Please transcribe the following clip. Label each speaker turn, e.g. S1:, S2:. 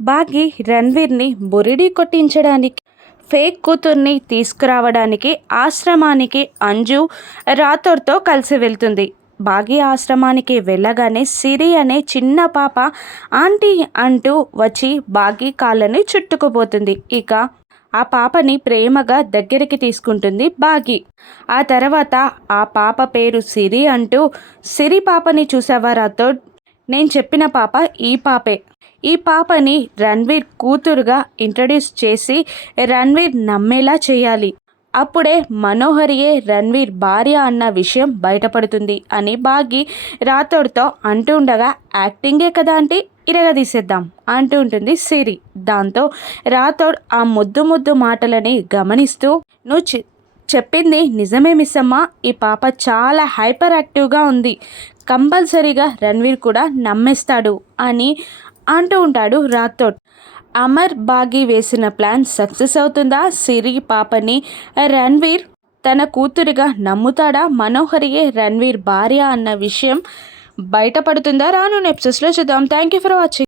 S1: బాగి రణ్వీర్ని బురిడి కొట్టించడానికి fake కూతుర్ని తీసుకురావడానికి ఆశ్రమానికి అంజు రాథోర్తో కలిసి వెళ్తుంది. బాగి ఆశ్రమానికి వెళ్ళగానే సిరి అనే చిన్న పాప ఆంటీ అంటూ వచ్చి బాగి కాళ్ళని చుట్టుకుపోతుంది. ఇక ఆ పాపని ప్రేమగా దగ్గరికి తీసుకుంటుంది బాగి. ఆ తర్వాత ఆ పాప పేరు సిరి అంటూ సిరి పాపని చూసావా రాథోడ్? నేను చెప్పిన పాప ఈ పాపే. ఈ పాపని రణ్వీర్ కూతురుగా ఇంట్రడ్యూస్ చేసి రణ్వీర్ నమ్మేలా చేయాలి. అప్పుడే మనోహరియే రణ్వీర్ భార్య అన్న విషయం బయటపడుతుంది అని బాగి రాథోడ్తో అంటూ ఉండగా యాక్టింగే కదా అంటే ఇరగదీసేద్దాం అంటూ ఉంటుంది సిరి. దాంతో రాథోడ్ ఆ ముద్దు ముద్దు మాటలని గమనిస్తూ నువ్వు చెప్పింది నిజమే మిస్ అమ్మ ఈ పాప చాలా హైపర్ యాక్టివ్గా ఉంది. కంపల్సరీగా రణ్వీర్ కూడా నమ్మేస్తాడు అని అంటూ ఉంటాడు రాథోడ్. అమర్ బాగి వేసిన ప్లాన్ సక్సెస్ అవుతుందా? సిరి పాపని రణ్వీర్ తన కూతురిగా నమ్ముతాడా? మనోహరియే రణ్వీర్ భార్య అన్న విషయం బయటపడుతుందా? రాను నెప్సెస్లో చూద్దాం. Thank you for watching